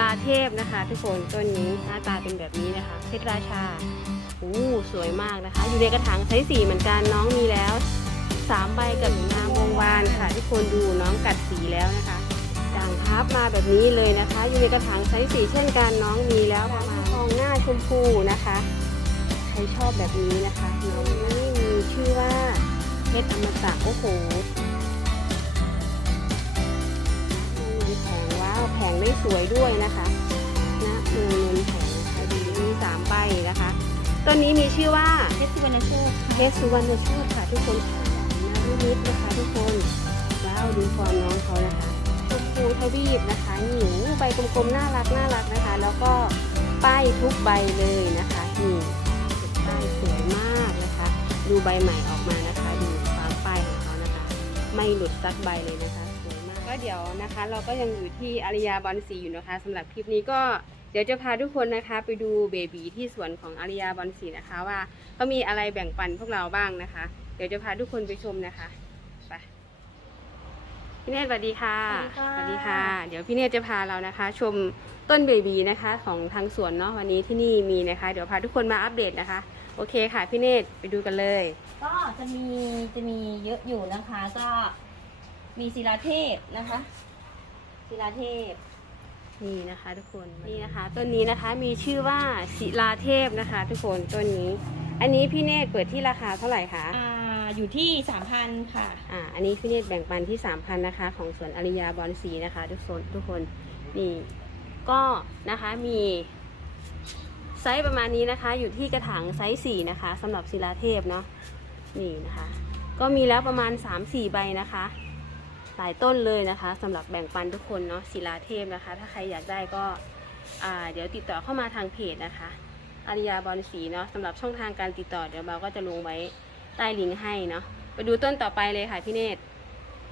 ลาเทพนะคะ ทุกคนต้นนี้หน้าตาเป็นแบบนี้นะคะเพชรราชาอู้สวยมากนะคะ อยู่ในกระถางไซส์สี่เหมือนกันน้องมีแล้วสามใบกับงามวงวานค่ะ ทุกคนดูน้องกัดสีแล้วนะคะด่างพับมาแบบนี้เลยนะคะ อยู่ในกระถางไซส์สี่เช่นกันน้องมีแล้วประมาณทองหน้าชมพูนะคะใครชอบแบบนี้นะคะน้องนี่มีชื่อว่าเพชรอมตะโอ้โห งว้าวแผงได้สวยด้วยนะคะนะเมืองเงินแผงนะคะดีมีสามใบนะคะต้นนี้มีชื่อว่าเพชรสุวรรณโชคเพชรสุวรรณโชคค่ะทุกคนค่ะนารุนิดนะคะทุกคนว้าวดูฟอร์มน้องเขานะคะชมพูทวีปนะคะหนิวใบกลมๆน่ารักน่ารักนะคะ แล้วก็ป้ายทุกใบเลยนะคะนี่ป้ายสวยมากนะคะ ดูใบใหม่ออกมานะคะ ดูความป้ายของเขานะคะ ไม่หลุดสักใบเลยนะคะสวยมากก็ เดี๋ยวนะคะ เราก็ยังอยู่ที่อาริยาบอลสีอยู่นะคะสำหรับคลิปนี้ก็เดี๋ยวจะพาทุกคนนะคะ ไปดูเบบีที่สวนของอาริยาบอลสีนะคะ ว่าเขามีอะไรแบ่งปันพวกเราบ้างนะคะ เดี๋ยวจะพาทุกคนไปชมนะคะไปพี่เนตรสวัสดีค่ะสวัสดีค่ะ เดี๋ยวพี่เนตรจะพาเรานะคะ ชมต้นเบบีนะคะของทางสวนเนาะวันนี้ที่นี่มีนะคะ เดี๋ยวพาทุกคนมาอัปเดตนะคะโอเคค่ะพี่เนตรไปดูกันเลย ก็จะมีจะมีเยอะอยู่นะคะ ก็ มีศิลาเทพนะคะศิลาเทพนี่นะคะทุกคนนี่นะคะต้นนี้นะคะมีชื่อว่าศิลาเทพนะคะ ทุกคนต้นนี้ อันนี้พี่เนตรเปิดที่ราคาเท่าไหร่คะอ่าอยู่ที่สามพันค่ะอ่าอันนี้พี่เนตรแบ่งปันที่3,000นะคะ ของสวนอริยาบอนสีนะคะ ทุกคนทุกคนนี่ก็นะคะมีไซส์ประมาณนี้นะคะ อยู่ที่กระถางไซส์4นะคะสำหรับศิลาเทพเนาะนี่นะคะ ก็มีแล้วประมาณ3-4ใบนะคะ หลายต้นเลยนะคะสำหรับแบ่งปันทุกคนเนาะศิลาเทพนะคะ ถ้าใครอยากได้ก็อ่าเดี๋ยวติดต่อเข้ามาทางเพจนะคะอาริยาบอลสีเนาะสำหรับช่องทางการติดต่อเดี๋ยวเราก็จะลงไว้ใต้ลิงก์ให้เนาะไปดูต้นต่อไปเลยค่ะพี่เนตร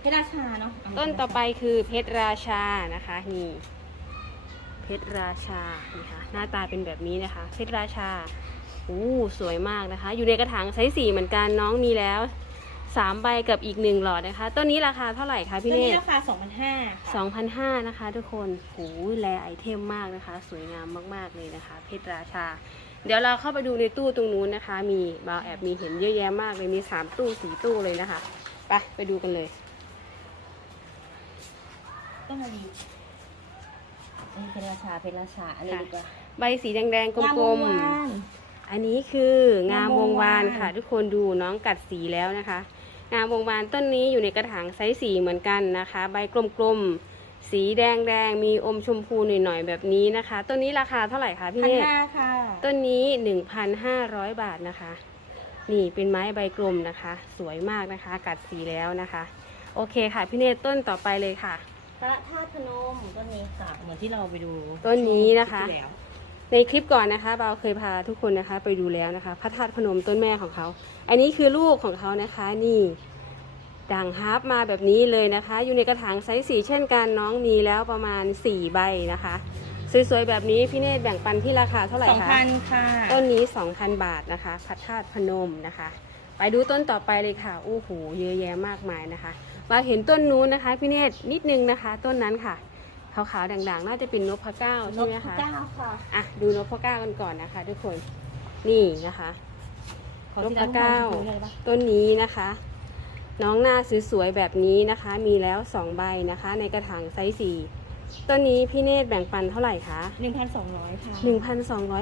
เพชรราชาเนาะต้นต่อไปคือเพชรราชานะคะนี่เพชรราชานี่ค่ะหน้าตาเป็นแบบนี้นะคะ เพชรราชาอู้สวยมากนะคะ อยู่ในกระถางไซส์สี่เหมือนกันน้องมีแล้ว สามใบกับอีกหนึ่งหลอดนะคะต้นนี้ราคาเท่าไหร่คะต้พี่นเนนี้ตรราคาสองพันห้าสองพันห้านะคะทุกคนโหแลไอเทมมากนะคะ สวยงามมากๆเลยนะคะ เพชรราชา เดี๋ยวเราเข้าไปดูในตู้ตรงนู้นนะคะ มีบาวแอบมีเห็นเยอะแยะมากเลยมีสามตู้สี่ตู้เลยนะคะไปไปดูกันเลยต้นอะไรดีอันนี้เพชรราชาเพชรราชาอันนี้ดีกว่าใบสีแดงๆกงามลวมงๆวานอันนี้คืองามวงวานงามวงวานค่ะ ทุกคนดูน้องกัดสีแล้วนะคะ งามวงวานต้นนี้อยู่ในกระถางไซส์สีเหมือนกันนะคะ ใบกลมๆ สีแดงๆมีอมชมพูหน่อยๆ แบบนี้นะคะ ต้นนี้ราคาเท่าไหร่คะพี่พันเนตรห้าค่ะ ต้นนี้ 1,500 บาทนะคะ นี่เป็นไม้ใบกลมนะคะ สวยมากนะคะ กัดสีแล้วนะคะ โอเคค่ะพี่เนตรต้นต่อไปเลยค่ะ พระธาตุพนมต้นนี้ค่ะ เหมือนที่เราไปดูต้นนี้นะคะที่แล้ว ในคลิปก่อนนะคะเราเคยพาทุกคนนะคะ ไปดูแล้วนะคะ พระธาตุพนมต้นแม่ของเขา อันนี้คือลูกของเขานะคะนี่ด่างฮาร์ปมาแบบนี้เลยนะคะ อยู่ในกระถางไซส์สีเช่นกันน้องมีแล้วประมาณ 4 ใบนะคะสวยๆแบบนี้พี่เนตรแบ่งปันที่ราคาเท่าไหร่สองคะพันค่ะ ต้นนี้ 2,000 บาทนะคะพระธาตุพนมนะคะ ไปดูต้นต่อไปเลยค่ะโอ้โหเยอะแยะมากมายนะคะ เราเห็นต้นนู้นนะคะพี่เนตรนิดนึงนะคะ ต้นนั้นค่ะ ขาวๆด่างๆ น่าจะเป็นนพเก้านใช่ไหมกคะเก้าค่ะอะดูนพเก้ากันก่อนนะคะทุกคนนี่นะคะขอนที่พร้านเก้าดูเลยปะต้นนี้นะคะ น้องหน้าสวยๆแบบนี้นะคะ มีแล้วสองใบนะคะ ในกระถางไซส์สี่ต้นนี้พี่เนตรแบ่งปันเท่าไหร่คะหนึ่งพันสองร้อยค่ะ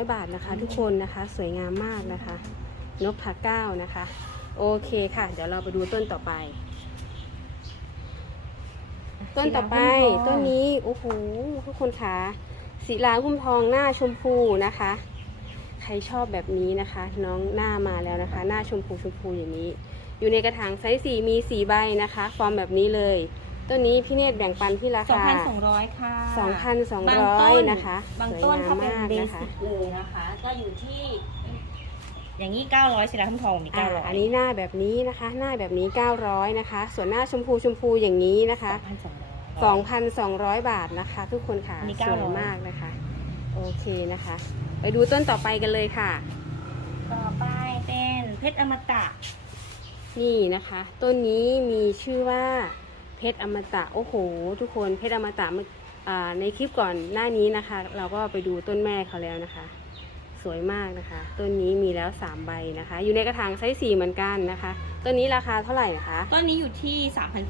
1,200 บาทนะคะ ทุกคนนะคะสวยงามมากนะคะนพเก้านะคะ โอเคค่ะ เดี๋ยวเราไปดูต้นต่อไป ต้นต่อไปต้นนี้โอ้โหทุกคนคะสีลาหุ้มทองหน้าชมพูนะคะ ใครชอบแบบนี้นะคะ น้องหน้ามาแล้วนะคะ หน้าชมพูชมพูอย่างนี้ อยู่ในกระถางไซส์สี่มีสี่ใบนะคะ ฟอร์มแบบนี้เลยต้นนี้พี่เนตรแบ่งปันที่ราสองคาพันสองร้อยค่ะ 2,200บางต้นนะคะ บางต้นสวยงามเขาเป็นมากเบนะคะสิกเลยนะคะ ก็อยู่ที่ อย่างนี้เก้าร้อยศิลาทุ่มทองมีอ่าเก้าร้อยอันนี้หน้าแบบนี้นะคะ หน้าแบบนี้ 900 นะคะ ส่วนหน้าชมพูชมพูอย่างนี้นะคะ สองพันสองร้อย2,200 บาทนะคะ ทุกคนค่ะอันนี้สวย900มากนะคะ โอเคนะคะ ไปดูต้นต่อไปกันเลยค่ะ ต่อไปเป็นเพชรอมตะ นี่นะคะ ต้นนี้มีชื่อว่าเพชรอมตะโอ้โห ทุกคนเพชรอมตะเมื่ออ่าในคลิปก่อนหน้านี้นะคะ เราก็ไปดูต้นแม่เขาแล้วนะคะ สวยมากนะคะ ต้นนี้มีแล้ว 3 ใบนะคะ อยู่ในกระถางไซส์4เหมือนกันนะคะ ต้นนี้ราคาเท่าไหร่นะคะต้นนี้อยู่ที่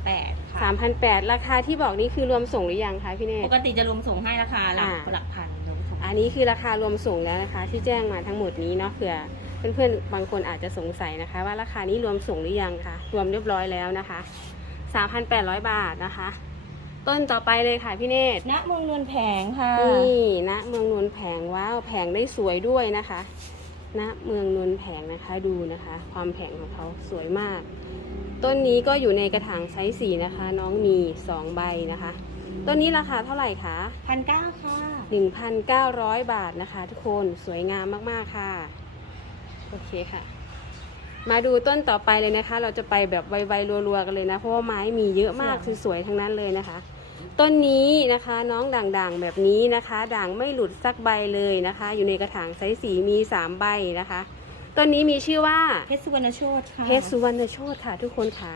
3,800ค่ะ3,800 ราคาที่บอกนี่คือรวมส่งหรือยังคะพี่เนต ปกติจะรวมส่งให้ราคาหลักอ่า หลักพันรวมส่งอันนี้คือราคารวมส่งแล้วนะคะ ที่แจ้งมาทั้งหมดนี้เนาะเผื่อเพื่อนๆบางคนอาจจะสงสัยนะคะ ว่าราคานี้รวมส่งหรือยังคะรวมเรียบร้อยแล้วนะคะ 3,800 บาทนะคะ ต้นต่อไปเลยค่ะพี่เนตรณเมืองนวลแผงค่ะนี่ณเมืองนวลแผงว้าวแผงได้สวยด้วยนะคะณเมืองนวลแผงนะคะดูนะคะ ความแผงของเขาสวยมาก ต้นนี้ก็อยู่ในกระถางไซส์สี่นะคะ น้องมีสองใบนะคะ ต้นนี้ราคาเท่าไหร่คะพันเก้าค่ะ1,900บาทนะคะ ทุกคนสวยงามมากๆค่ะโอเคค่ะ มาดูต้นต่อไปเลยนะคะ เราจะไปแบบไวๆรัวๆกันเลยนะ เพราะว่าไม้มีเยอะมากสวยๆทั้งนั้นเลยนะคะ ต้นนี้นะคะน้องด่างๆแบบนี้นะคะ ด่างไม่หลุดสักใบเลยนะคะ อยู่ในกระถางไซส์สีมีสามใบนะคะต้นนี้มีชื่อว่าเพชรสุวรรณโชตค่ะเพชรสุวรรณโชตค่ะ ทุกคนค่ะ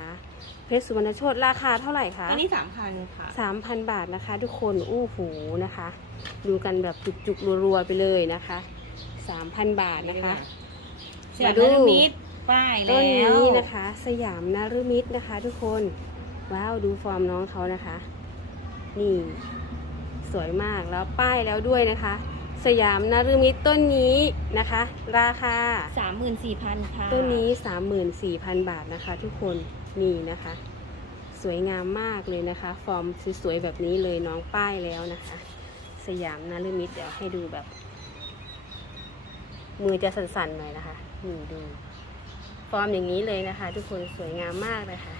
เพชรสุวรรณโชตราคาเท่าไหร่คะต้นนี้สามพันค่ะสามพันบาทนะคะ ทุกคนอู้หูนะคะ ดูกันแบบจุกๆรัวๆไปเลยนะคะสามพันบาทนะคะเสือมาดูนรมิตรป้ายแล้วต้นนี้นะคะ สยามนารุมิตรนะคะ ทุกคนว้าวดูฟอร์มน้องเขานะคะ นี่ สวยมากแล้วป้ายแล้วด้วยนะคะ สยามนารุมิตรต้นนี้นะคะ ราคาสามหมื่นสี่พันค่ะ ต้นนี้ 34,000 บาทนะคะ ทุกคนนี่นะคะ สวยงามมากเลยนะคะ ฟอร์มสวยๆแบบนี้เลยน้องป้ายแล้วนะคะ สยามนารุมิตรเดี๋ยวให้ดูแบบ มือจะสั่นๆหน่อยนะคะนี่ดูฟอร์มอย่างนี้เลยนะคะ ทุกคนสวยงามมากเลยค่ะ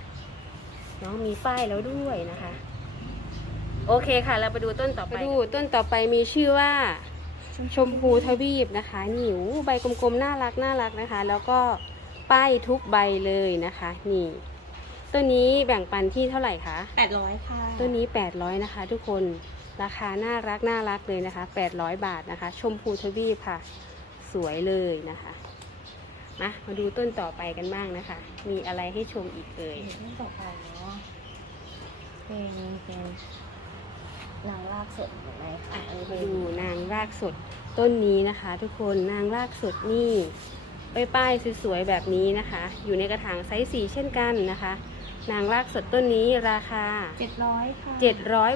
น้องมีป้ายแล้วด้วยนะคะ โอเคค่ะ เราไปดูต้นต่อไปดูต้นต่อไปมีชื่อว่าชมพูทวีปนะคะนี่โอ้ใบกลมๆน่ารักน่ารักนะคะ แล้วก็ป้ายทุกใบเลยนะคะ นี่ต้นนี้แบ่งปันที่เท่าไหร่คะแปดร้อยค่ะต้นนี้ 800 นะคะ ทุกคนราคาน่ารักน่ารักเลยนะคะ 800 บาทนะคะ ชมพูทวีปค่ะ สวยเลยนะคะมามาดูต้นต่อไปกันบ้างนะคะ มีอะไรให้ชมอีกเอ่ยต้นต่อไปเนาะเป็นเป็น นางรากสดอยู่ไหนคะอันนี้มาเป็นดูนางรากสดต้นนี้นะคะ ทุกคนนางรากสดนี่ป้ายป้ายๆสวยๆแบบนี้นะคะ อยู่ในกระถางไซส์สีเช่นกันนะคะ นางรากสดต้นนี้ราคา เจ็ดร้อยค่ะ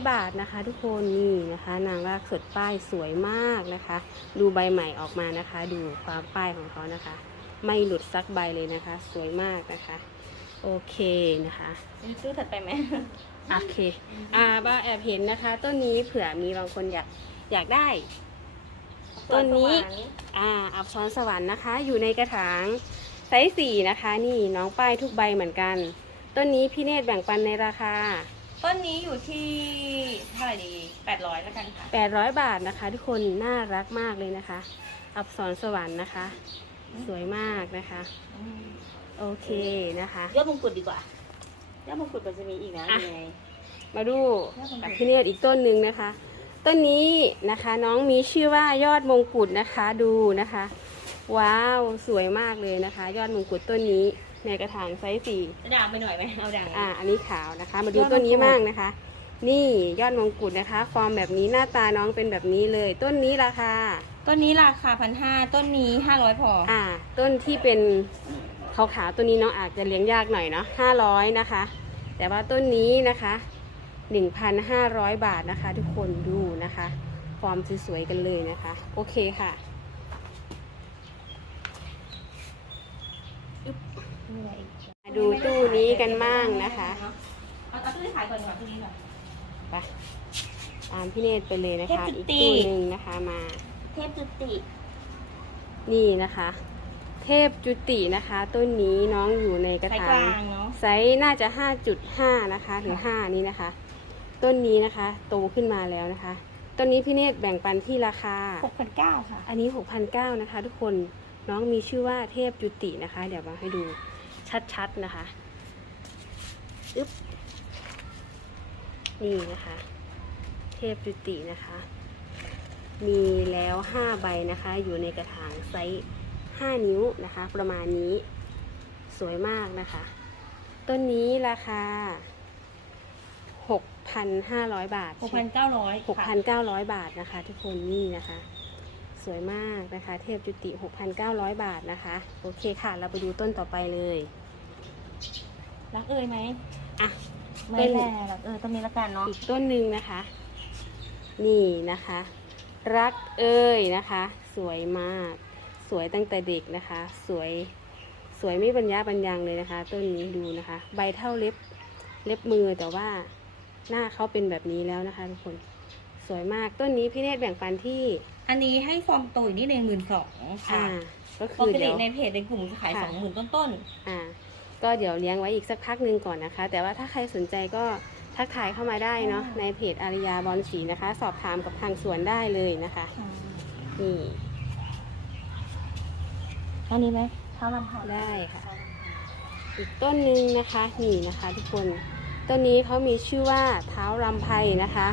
700 บาทนะคะ ทุกคนนี่นะคะ นางรากสดป้ายสวยมากนะคะ ดูใบใหม่ออกมานะคะ ดูความป้ายของเขานะคะ ไม่หลุดสักใบเลยนะคะ สวยมากนะคะ โอเคนะคะมีตู้ถัดไปไหม โอเค อ่าบ้าแอบเห็นนะคะ ต้นนี้เผื่อมีบางคนอยากอยากได้ ต้นนี้ อ่า อับซ้อนสวรรค์นะคะ อยู่ในกระถางไซส์สี่นะคะ นี่น้องป้ายทุกใบเหมือนกัน ต้นนี้พี่เนตรแบ่งปันในราคา ต้นนี้อยู่ที่เท่าไหร่ดีแปดร้อยแล้วกันค่ะ800บาทนะคะ ทุกคนน่ารักมากเลยนะคะ อับสรสวรรค์นะคะ สวยมากนะคะ โอเคนะคะ ยอดมงกุฎดีกว่า ยอดมงกุฎมันจะมีอีกนะอะ ยังไง มาดูกับพี่เนตรอีกต้นหนึ่งนะคะ ต้นนี้นะคะน้องมีชื่อว่ายอดมงกุฎนะคะดูนะคะ ว้าวสวยมากเลยนะคะ ยอดมงกุฎต้นนี้ในกระถางไซส์สี่ด่างไปหน่อยไหมเอาด่างอ่าอันนี้ขาวนะคะ มาดูยอดมงกุฎต้นนี้บ้างนะคะ นี่ยอดมงกุฎนะคะ ฟอร์มแบบนี้หน้าตาน้องเป็นแบบนี้เลย ต้นนี้ราคาต้นนี้ราคาพันห้าต้นนี้ห้าร้อยพอ อ่า ต้นที่เป็น ขาวๆตัวนี้น้องอาจจะเลี้ยงยากหน่อยเนาะห้าร้อยนะคะ แต่ว่าต้นนี้นะคะหนึ่งพันห้าร้อยบาทนะคะ ทุกคนดูนะคะฟอร์มสวยๆกันเลยนะคะ โอเคค่ะมาดูตู้นี้กันบ้างนะคะเอาเอาตู้ที่ขายก่อนดีกว่าตู้นี้ก่อนไปตามพี่เนตรไปเลยนะคะเทพจุอีกติตู้หนึ่งนะคะมา เทพจุติ นี่นะคะ เทพจุตินะคะ ต้นนี้น้องอยู่ในกระสายถากงลางเนาะไซส์น่าจะ 5.5 นะคะ ถึง 5 นี้นะคะ ต้นนี้นะคะ โตขึ้นมาแล้วนะคะ ต้นนี้พี่เนตรแบ่งปันที่ราคาหกพันเก้าค่ะ อันนี้ 6,900 นะคะ ทุกคนน้องมีชื่อว่าเทพจุตินะคะ เดี๋ยวมาให้ดูชัดๆนะคะอึ๊บนี่นะคะ เทพจุตินะคะ มีแล้ว 5 ใบนะคะ อยู่ในกระถางไซส์ 5 นิ้วนะคะ ประมาณนี้สวยมากนะคะ ต้นนี้ราคา 6,500 บาทหกพันเก้าร้อย6,900 บาทนะคะ ทุกคนนี่นะคะ สวยมากนะคะ เทพจุติ 6,900 บาทนะคะ โอเคค่ะ เราไปดูต้นต่อไปเลย รักเอ่ยไหมอะไม่เป็นแน่รักเอ่ยต้นนี้ละกันเนาะอีกต้นหนึ่งนะคะ นี่นะคะ รักเอ้ยนะคะ สวยมากส วยตั้งแต่เด็กนะคะ สวยสวยไม่บรรยาบรรยังเลยนะคะ ต้นนี้ดูนะคะ ใบเท่าเล็บเล็บมือแต่ว่าหน้าเขาเป็นแบบนี้แล้วนะคะทุกคนสวยมากต้นนี้พี่เนตรแบ่งปันที่อันนี้ให้ฟอร์มโตอยู่ที่หนึ่งหมื่นสองอ่าค่ะ ก็ปคือกติเดี๋ยว ในเพจในกลุ่มจะขายค่ะ สองหมื่นต้นอ่าก็เดี๋ยวเลี้ยงไว้อีกสักพักหนึ่งก่อนนะคะ แต่ว่าถ้าใครสนใจก็ทักทายเข้ามาได้เนาะในเพจอาริยาบอลสีนะคะ สอบถามกับทางสวนได้เลยนะคะ ๆ นี่ ต้นนี้ไหมเท้าลำพายได้ค่ะ อีกต้นหนึ่งนะคะนี่นะคะทุกคน ต้นนี้เขามีชื่อว่าเท้ารำไพนะคะ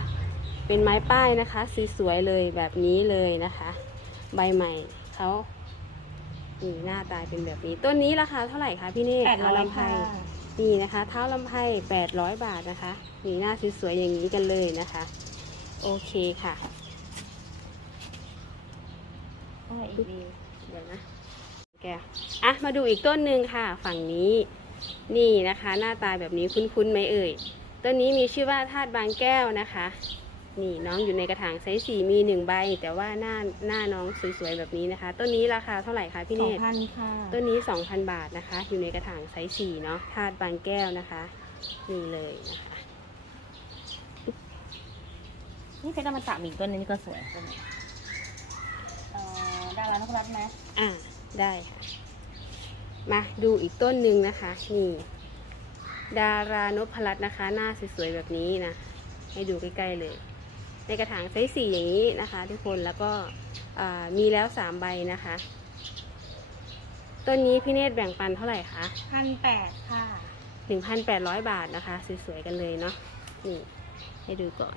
เป็นไม้ป้ายนะคะ สีสวยๆเลยแบบนี้เลยนะคะ ใบใหม่เขานี่หน้าตาเป็นแบบนี้ ต้นนี้ราคาเท่าไหร่คะพี่เนตแปดร้อยลำไพค่ะนี่นะคะ เท้าลำไพ800บาทนะคะนี่หน้าสวยๆอย่างนี้กันเลยนะคะ โอเคค่ะโอ้ยอีกดีเดี๋ยวนะ แกวอะมาดูอีกต้นหนึ่งค่ะ ฝั่งนี้นี่นะคะ หน้าตาแบบนี้คุ้นๆไหมเอ่ยต้นนี้มีชื่อว่าธาตุบางแก้วนะคะ นี่น้องอยู่ในกระถางไซส์สี่มีหนึ่งใบ แต่ว่าหน้าหน้าน้องสวยๆแบบนี้นะคะ ต้นนี้ราคาเท่าไหร่คะพี่สเนองตรพันค่ะต้นนี้2,000บาทนะคะ อยู่ในกระถางไซส์สี่เนาะธาตุบางแก้วนะคะนี่เลยนะคะ นี่เพชรอมตะมีอีกต้นนึงนี่ก็สวยต้นนี้เอ่อดารานกรัตน์ไหมอ่า ได้ค่ะ มาดูอีกต้นหนึ่งนะคะ นี่ ดารานพรัตน์นะคะ หน้าสวยๆแบบนี้นะ ให้ดูใกล้ๆเลย ในกระถางไซส์สี่อย่างนี้นะคะ ทุกคนแล้วก็อ่ามีแล้วสามใบนะคะต้นนี้พี่เนตรแบ่งปันเท่าไหร่คะพันแปดค่ะหนึ่งพันแปดร้อยบาทนะคะ สวยๆกันเลยเนาะนี่ ให้ดูก่อน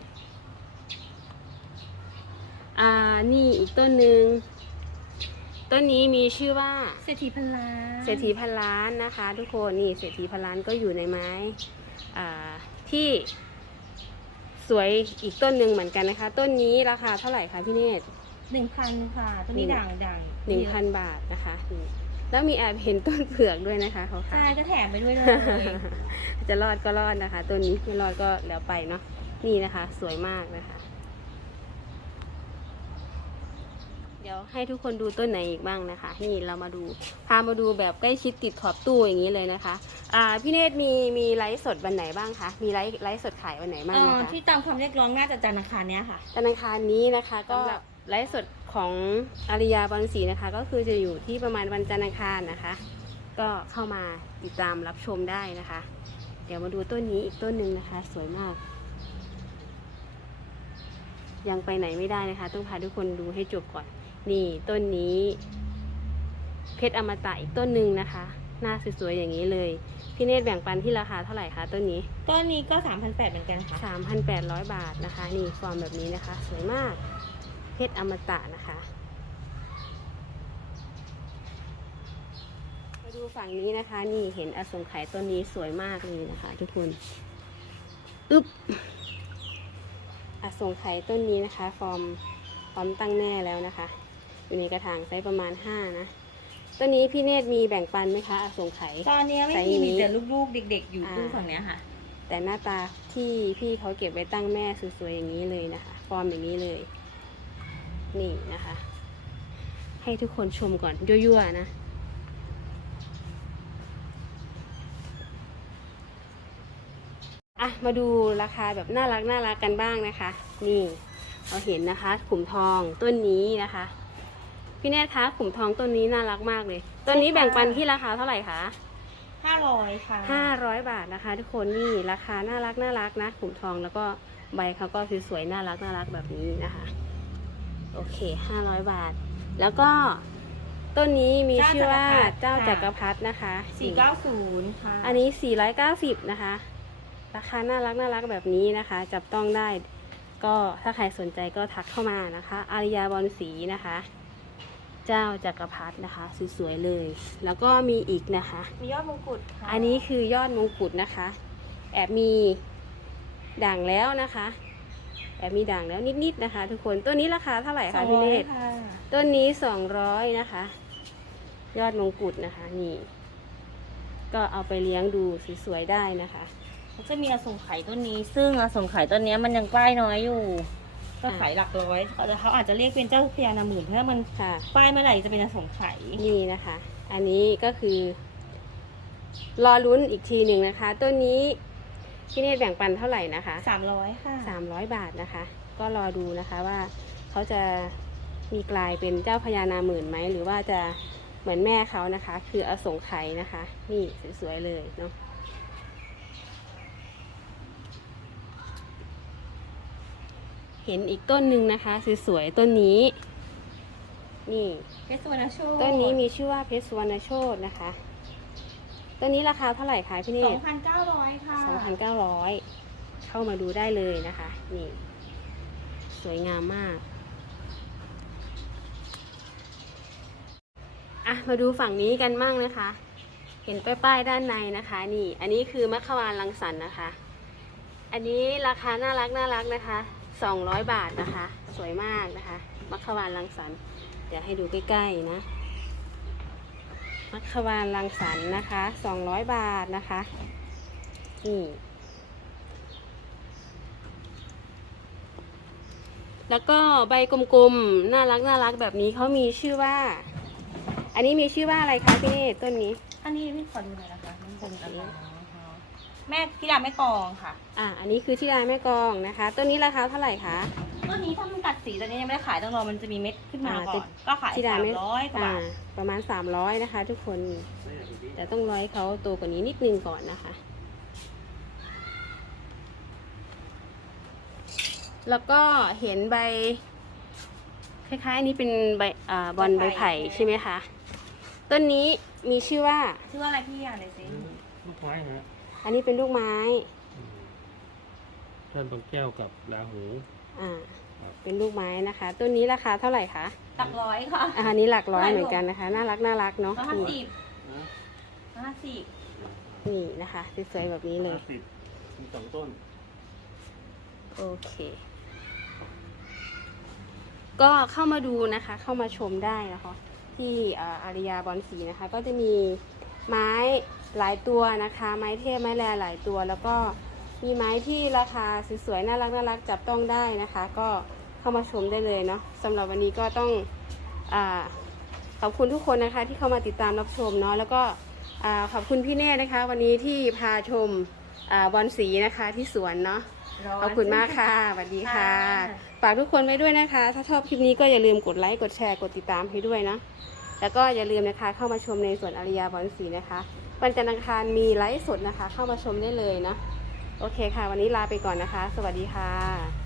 อ่านี่อีกต้นหนึ่ง ต้นนี้มีชื่อว่าเศรษฐีพันล้านเศรษฐีพันล้านนะคะ ทุกคนนี่เศรษฐีพันล้านก็อยู่ในไม้อ่าที่สวยอีกต้นหนึ่งเหมือนกันนะคะ ต้นนี้ราคาเท่าไหร่คะพี่เนตรหนึ่งพันค่ะต้นนี้ด่างด่างหนึ่งพันบาทนะคะนี่แล้วมีแอบเห็นต้นเผือกด้วยนะคะเขาใช่ขายก็แถมไปด้วยเลยจะรอดก็รอดนะคะ ต้นนี้ไม่รอดก็แล้วไปเนาะนี่นะคะ สวยมากนะคะ เดี๋ยวให้ทุกคนดูต้นไหนอีกบ้างนะคะ นี่เรามาดูพามาดูแบบใกล้ชิดติดขอบตู้อย่างนี้เลยนะคะอ่าพี่เนตรมีมีไลฟ์สดวันไหนบ้างคะมีไลฟ์ไลฟ์สดขายวันไหนบ้างเอ่อนะคะที่ตามความเรียกร้องน่าจะจันทร์อังคารเนี้ยค่ะ ธนาคารนี้นะคะก็ไลฟ์สดของอาริยาบอลสีนะคะ ก็คือจะอยู่ที่ประมาณวันจันทร์อังคารนะคะ ก็เข้ามาติดตามรับชมได้นะคะ เดี๋ยวมาดูต้นนี้อีกต้นหนึ่งนะคะ สวยมาก ยังไปไหนไม่ได้นะคะ ต้องพาทุกคนดูให้จบก่อน นี่ต้นนี้ เพชรอมตะอีกต้นหนึ่งนะคะ หน้าสวยๆอย่างนี้เลย พี่เนตรแบ่งปันที่ราคาเท่าไหร่คะต้นนี้ ต้นนี้ก็สามพันแปดเหมือนกันค่ะ 3,800 บาทนะคะ นี่ฟอร์มแบบนี้นะคะ สวยมาก เพชรอมตะนะคะ มาดูฝั่งนี้นะคะ นี่เห็นอสงไขยต้นนี้สวยมากเลยนะคะ ทุกคนอึ๊บอสงไขยต้นนี้นะคะ ฟอร์มฟอร์มตั้งแม่แล้วนะคะ อยู่ในกระถางไซส์ประมาณ5นะต้นนี้พี่เนตรมีแบ่งปันไหมคะอสงไขย ตอนนี้ไม่ไซส์มีนี้มีแต่ลูกๆ เด็ก ๆ อยู่อ่า ตู้ฝั่งเนี้ยค่ะ แต่หน้าตาที่พี่เขาเก็บไว้ตั้งแม่สวยๆอย่างนี้เลยนะคะ ฟอร์มอย่างนี้เลย นี่นะคะ ให้ทุกคนชมก่อนยั่วๆนะ อะ มาดูราคาแบบน่ารักน่ารักกันบ้างนะคะ นี่ เราเห็นนะคะขุมทองต้นนี้นะคะ พี่แนทคะขุมทองต้นนี้น่ารักมากเลยต้นนี้ใช่ค่ะแบ่งปันที่ราคาเท่าไหร่คะห้าร้อยค่ะห้าร้อยบาทนะคะ ทุกคนนี่ราคาน่ารักน่ารักนะขุมทองแล้วก็ใบเขาก็สวยๆน่ารักน่ารักแบบนี้นะคะ โอเคห้าร้อยบาท แล้วก็ต้นนี้มีชื่อว่าเจ้าจักรพรรดินะคะสี่เก้าศูนย์ค่ะ อันนี้สี่ร้อยเก้าสิบนะคะ ราคาน่ารักน่ารักแบบนี้นะคะ จับต้องได้ ก็ถ้าใครสนใจก็ทักเข้ามานะคะ อาริยาบอลสีนะคะ เจ้าจักรพรรดินะคะสวยๆเลย แล้วก็มีอีกนะคะ มียอดมงกุฎค่ะอันนี้คือยอดมงกุฎนะคะ แอบมีด่างแล้วนะคะ แอบมีด่างแล้วนิดๆนะคะ ทุกคนต้นนี้ราคาเท่าไหร่คะพี่เนตรค่ะต้นนี้สองร้อยนะคะ ยอดมงกุฎนะคะนี่ก็เอาไปเลี้ยงดูสวยๆได้นะคะเขาจะมีอสงไขยต้นนี้ ซึ่งอสงไขยต้นเนี้ยมันยังป้ายน้อยอยู่ ก็อ่าขายหลักร้อยแต่เขาอาจจะเรียกเป็นเจ้าพญานาหมื่นเพราะว่ามันค่ะป้ายเมื่อไหร่จะเป็นอสงไขยนี่นะคะ อันนี้ก็คือ รอลุ้นอีกทีหนึ่งนะคะ ต้นนี้พี่เนตรแบ่งปันเท่าไหร่นะคะสามร้อยค่ะสามร้อยบาทนะคะ ก็รอดูนะคะว่าเขาจะมีกลายเป็นเจ้าพญานาหมื่นไหมหรือว่าจะเหมือนแม่เขานะคะ คืออสงไขยนะคะ นี่สวยๆเลยเนาะ เห็นอีกต้นหนึ่งนะคะสวยๆต้นนี้ นี่เพชรสุวรรณโชคต้นนี้มีชื่อว่าเพชรสุวรรณโชตนะคะต้นนี้ราคาเท่าไหร่คะพี่เนสอตงพันเก้าร้อยค่ะสองพันเก้าร้อยเข้ามาดูได้เลยนะคะ นี่ สวยงามมากอะมาดูฝั่งนี้กันมั่งนะคะ เห็นป้ายๆด้านในนะคะ นี่ อันนี้คือมัคควานรังสรรค์นะคะ อันนี้ราคาน่ารักน่ารักนะคะ 200 บาทนะคะ สวยมากนะคะ มัคควานรังสรรค์เดี๋ยวให้ดูใกล้ๆนะ มัคควานรังสรรค์นะคะ 200 บาทนะคะ นี่ แล้วก็ใบกลมๆ น่ารักน่ารักแบบนี้เขามีชื่อว่า อันนี้มีชื่อว่าอะไรคะพี่นตรต้นนี้ อันนี้พี่ขอดูหน่อยนะคะมันเป็นอะไรนะคะ แม่ที่ดาแม่กองค่ะ อะอันนี้คือที่ลายแม่กลองนะคะต้นนี้ราคาเท่าไหร่คะ ต้นนี้ถ้ามันกัดสีตอนนี้ยังไม่ได้ขายต้องรอมันจะมีเม็ดขึ้นมาอ่าก่ติอด นก็ขายที่ลาสายมไม่ร้อยกว่าอ่าบาทประมาณ 300 นะคะ ทุกคน แต่ต้องร้อยเขาโตกว่านี้นิดนึงก่อนนะคะ แล้วก็เห็นใบ คล้ายๆอันนี้เป็นใบอ่าบอลใบไผ่ใช่ไหมคะ ต้นนี้มีชื่อว่า ชื่อว่าอะไรพี่อ่านเลยสิลูกไม้ฮะ อันนี้เป็นลูกไม้ ท่านบางแก้วกับลาหูอ่า เป็นลูกไม้นะคะ ต้นนี้ราคาเท่าไหร่คะหลักร้อยค่ะอ่าอันนี้หลักร้อยไม่เหหรอกมือนกันนะคะ น่ารักน่ารักเนาะร้อยห้านี่สิบร้อยห้าสิบนี่นะคะสวยๆแบบนี้เลยห้าสิบมีสองต้น โอเค ก็เข้ามาดูนะคะ เข้ามาชมได้นะคะ ที่อ่าอาริยาบอนสีนะคะ ก็จะมีไม้ หลายตัวนะคะ ไม้เทพไม้แรหลายตัว แล้วก็มีไม้ที่ราคาสวยๆน่ารักน่ารักจับต้องได้นะคะ ก็เข้ามาชมได้เลยเนาะสำหรับวันนี้ก็ต้องอาขอบคุณทุกคนนะคะที่เข้ามาติดตามรับชมเนาะแล้วก็อ่าขอบคุณพี่เน่นะคะ วันนี้ที่พาชมอาบอนสีนะคะที่สวนเนาะขอบคุณมากค่ะสวัสดีค่ะค่ะฝากทุกคนไว้ด้วยนะคะ ถ้าชอบคลิปนี้ก็อย่าลืมกดไลค์กดแชร์กดติดตามให้ด้วยนะแล้วก็อย่าลืมนะคะเข้ามาชมในสวนอาริยาบอนสีนะคะ วันจันทร์อังคารมีไลฟ์สดนะคะ เข้ามาชมได้เลยนะ โอเคค่ะ วันนี้ลาไปก่อนนะคะ สวัสดีค่ะ